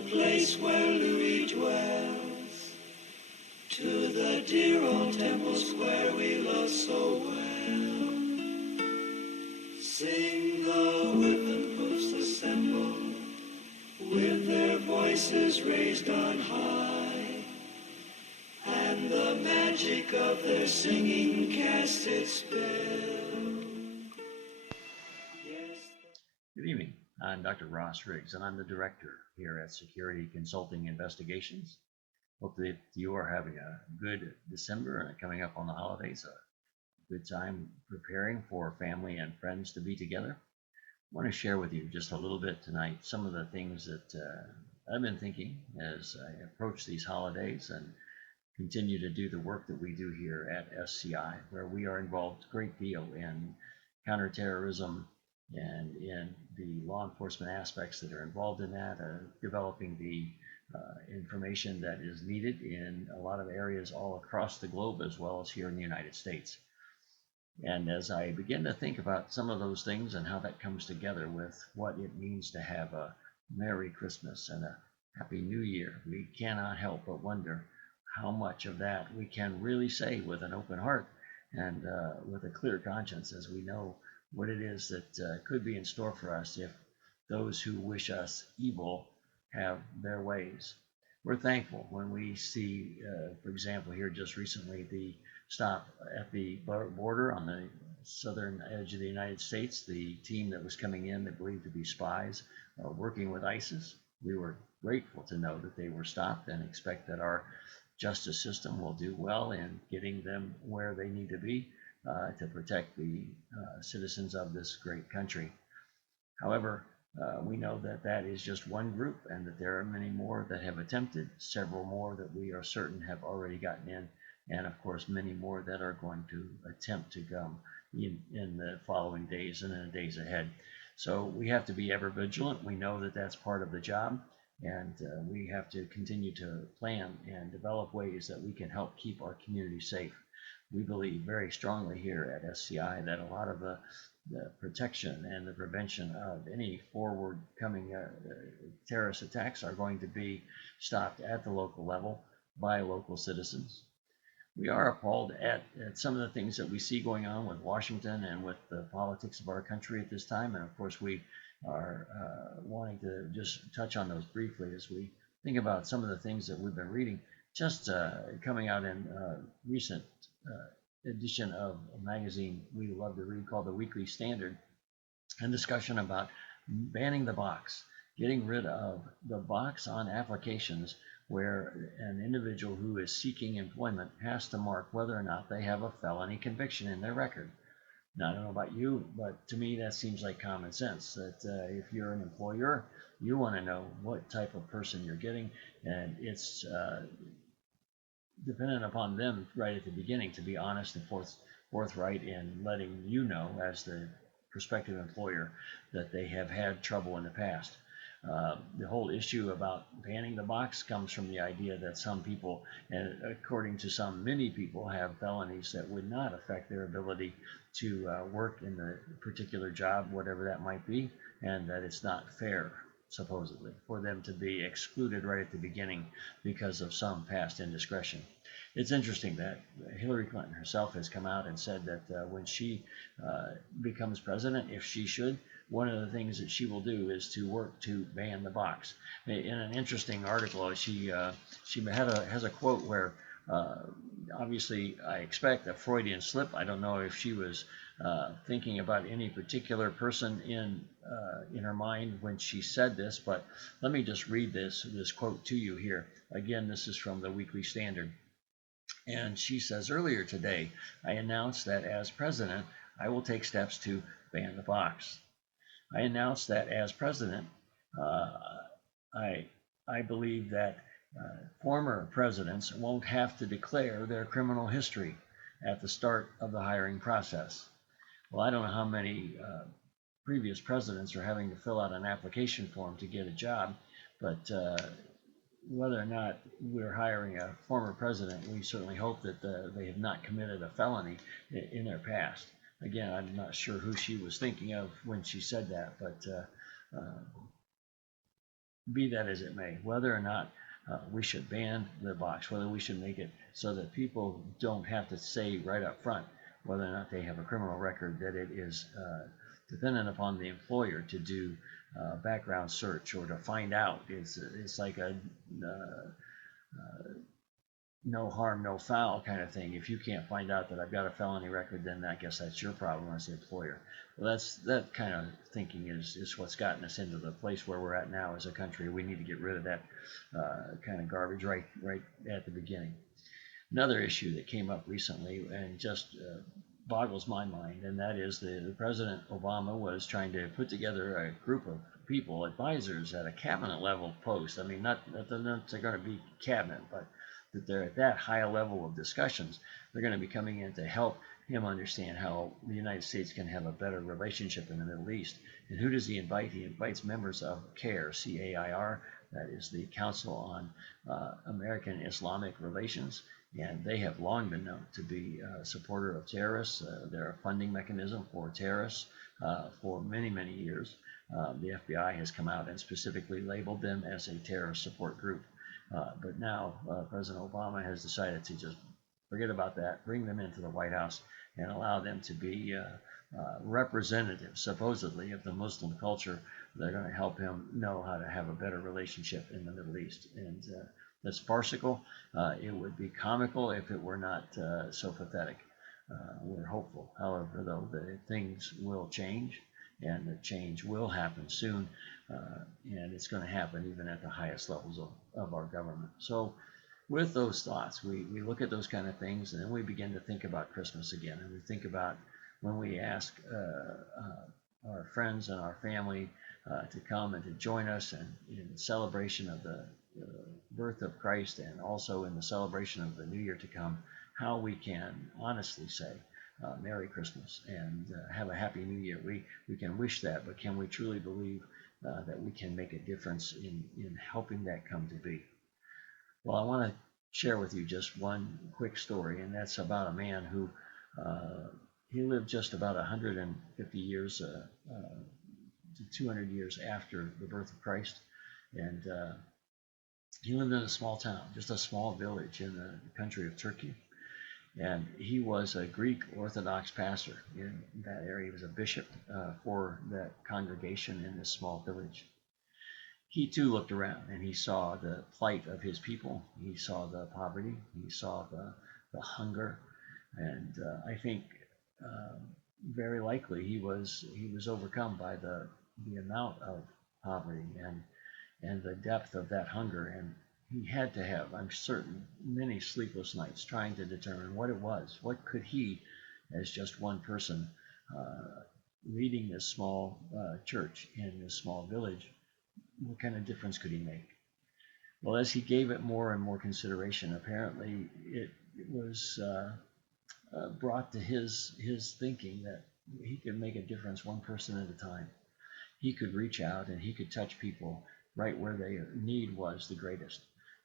the place where Louis dwells, to the dear old temple square we love so well. Sing the whip-and-poofs assemble, with their voices raised on high, and the magic of their singing cast its spell. Good evening. I'm Dr. Ross Riggs, and I'm the director here at Security Consulting Investigations. Hope that you are having a good December and coming up on the holidays, a good time preparing for family and friends to be together. I want to share with you just a little bit tonight some of the things that I've been thinking as I approach these holidays and continue to do the work that we do here at SCI, where we are involved a great deal in counterterrorism and in the law enforcement aspects that are involved in that, developing the information that is needed in a lot of areas all across the globe, as well as here in the United States. And as I begin to think about some of those things and how that comes together with what it means to have a Merry Christmas and a Happy New Year, we cannot help but wonder how much of that we can really say with an open heart and with a clear conscience, as we know what it is that could be in store for us if those who wish us evil have their ways. We're thankful when we see, for example, here just recently, the stop at the border on the southern edge of the United States, the team that was coming in that believed to be spies working with ISIS. We were grateful to know that they were stopped and expect that our justice system will do well in getting them where they need to be to protect the citizens of this great country. However, we know that that is just one group and that there are many more that have attempted, several more that we are certain have already gotten in, and of course many more that are going to attempt to come in the following days and in the days ahead. So we have to be ever vigilant. We know that that's part of the job, and we have to continue to plan and develop ways that we can help keep our community safe. We believe very strongly here at SCI that a lot of the protection and the prevention of any forward-coming terrorist attacks are going to be stopped at the local level by local citizens. We are appalled at some of the things that we see going on with Washington and with the politics of our country at this time, and of course we are wanting to just touch on those briefly as we think about some of the things that we've been reading. Just coming out in recent edition of a magazine we love to read called The Weekly Standard, and discussion about banning the box, getting rid of the box on applications where an individual who is seeking employment has to mark whether or not they have a felony conviction in their record. Now, I don't know about you, but to me that seems like common sense, that if you're an employer, you want to know what type of person you're getting, and it's dependent upon them right at the beginning to be honest and forthright in letting you know as the prospective employer that they have had trouble in the past. The whole issue about banning the box comes from the idea that some people, and according to many people, have felonies that would not affect their ability to work in the particular job, whatever that might be, and that it's not fair, supposedly, for them to be excluded right at the beginning because of some past indiscretion. It's interesting that Hillary Clinton herself has come out and said that when she becomes president, if she should, one of the things that she will do is to work to ban the box. In an interesting article, she has a quote where obviously I expect a Freudian slip. I don't know if she was thinking about any particular person in her mind when she said this, but let me just read this quote to you here. Again, this is from the Weekly Standard. And she says, earlier today, I announced that as president, I will take steps to ban the box. I announced that as president, I believe that former presidents won't have to declare their criminal history at the start of the hiring process. Well, I don't know how many previous presidents are having to fill out an application form to get a job, but whether or not we're hiring a former president, we certainly hope that they have not committed a felony in their past. Again, I'm not sure who she was thinking of when she said that, but be that as it may, whether or not we should ban the box, whether we should make it so that people don't have to say right up front whether or not they have a criminal record, that it is dependent upon the employer to do background search or to find out. It's like a no harm, no foul kind of thing. If you can't find out that I've got a felony record, then I guess that's your problem as the employer. Well, that kind of thinking is what's gotten us into the place where we're at now as a country. We need to get rid of that kind of garbage right at the beginning. Another issue that came up recently and just boggles my mind, and that is the President Obama was trying to put together a group of people, advisors at a cabinet level post. I mean, not that they're going to be cabinet, but that they're at that high a level of discussions. They're going to be coming in to help him understand how the United States can have a better relationship in the Middle East. And who does he invite? He invites members of CAIR, C-A-I-R, that is the Council on American Islamic Relations, and they have long been known to be a supporter of terrorists. They're a funding mechanism for terrorists for many, many years. The FBI has come out and specifically labeled them as a terrorist support group. But now President Obama has decided to just forget about that, bring them into the White House, and allow them to be representatives, supposedly, of the Muslim culture. They're going to help him know how to have a better relationship in the Middle East. And that's farcical. It would be comical if it were not so pathetic. We're hopeful, however, though, that things will change, and that change will happen soon, and it's going to happen even at the highest levels of our government. So with those thoughts, we look at those kind of things, and then we begin to think about Christmas again, and we think about when we ask our friends and our family to come and to join us in celebration of the birth of Christ, and also in the celebration of the new year to come, how we can honestly say Merry Christmas and have a Happy New Year. We can wish that, but can we truly believe that we can make a difference in helping that come to be? Well, I want to share with you just one quick story, and that's about a man who he lived just about 150 years to 200 years after the birth of Christ, and he lived in a small town, just a small village in the country of Turkey. And he was a Greek Orthodox pastor in that area. He was a bishop for that congregation in this small village. He too looked around, and he saw the plight of his people. He saw the poverty. He saw the hunger. And I think very likely he was overcome by the amount of poverty and the depth of that hunger. And he had to have, I'm certain, many sleepless nights trying to determine what it was. What could he, as just one person, leading this small church in this small village, what kind of difference could he make? Well, as he gave it more and more consideration, apparently it was brought to his thinking that he could make a difference one person at a time. He could reach out and he could touch people right where their need was the greatest.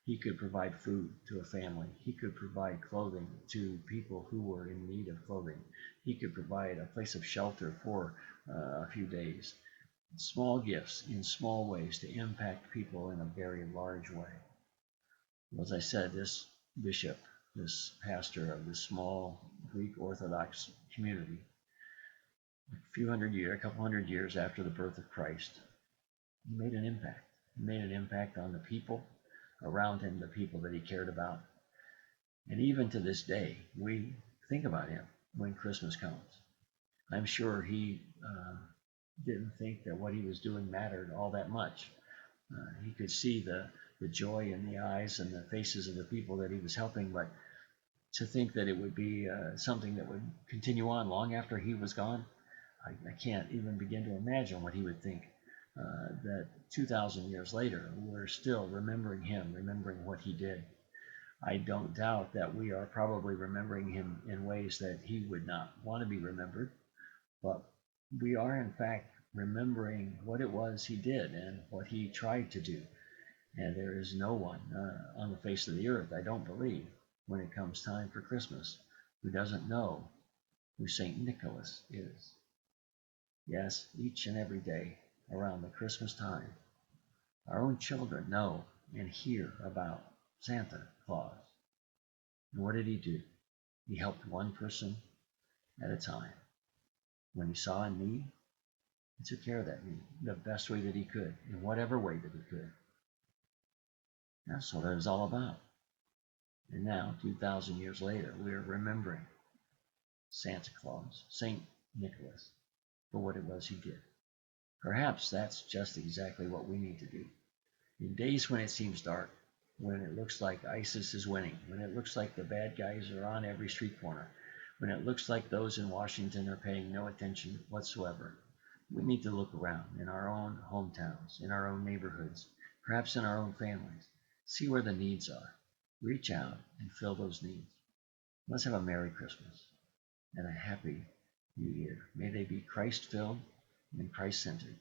He could provide food to a family. He could provide clothing to people who were in need of clothing. He could provide a place of shelter for a few days. Small gifts in small ways to impact people in a very large way. As I said, this bishop, this pastor of this small Greek Orthodox community, a couple hundred years after the birth of Christ, made an impact. He made an impact on the people around him, the people that he cared about. And even to this day, we think about him when Christmas comes. I'm sure he didn't think that what he was doing mattered all that much. He could see the joy in the eyes and the faces of the people that he was helping, but to think that it would be something that would continue on long after he was gone, I can't even begin to imagine what he would think. That 2,000 years later, we're still remembering him, remembering what he did. I don't doubt that we are probably remembering him in ways that he would not want to be remembered, but we are in fact remembering what it was he did and what he tried to do. And there is no one on the face of the earth, I don't believe, when it comes time for Christmas, who doesn't know who St. Nicholas is. Yes, each and every day around the Christmas time, Our own children know and hear about Santa Claus. And what did he do? He helped one person at a time. When he saw a need, he took care of that need the best way that he could, in whatever way that he could. That's what it was all about. And now, 2,000 years later, we're remembering Santa Claus, St. Nicholas, for what it was he did. Perhaps that's just exactly what we need to do. In days when it seems dark, when it looks like ISIS is winning, when it looks like the bad guys are on every street corner, when it looks like those in Washington are paying no attention whatsoever, we need to look around in our own hometowns, in our own neighborhoods, perhaps in our own families, see where the needs are, reach out and fill those needs. Let's have a Merry Christmas and a Happy New Year. May they be Christ-filled and Christ-centered.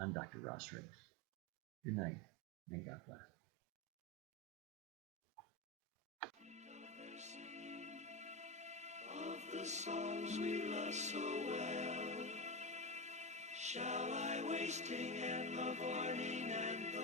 I'm Dr. Ross Riggs. Good night, and God bless. Of the songs we love so well, shall I wasting and the warning and the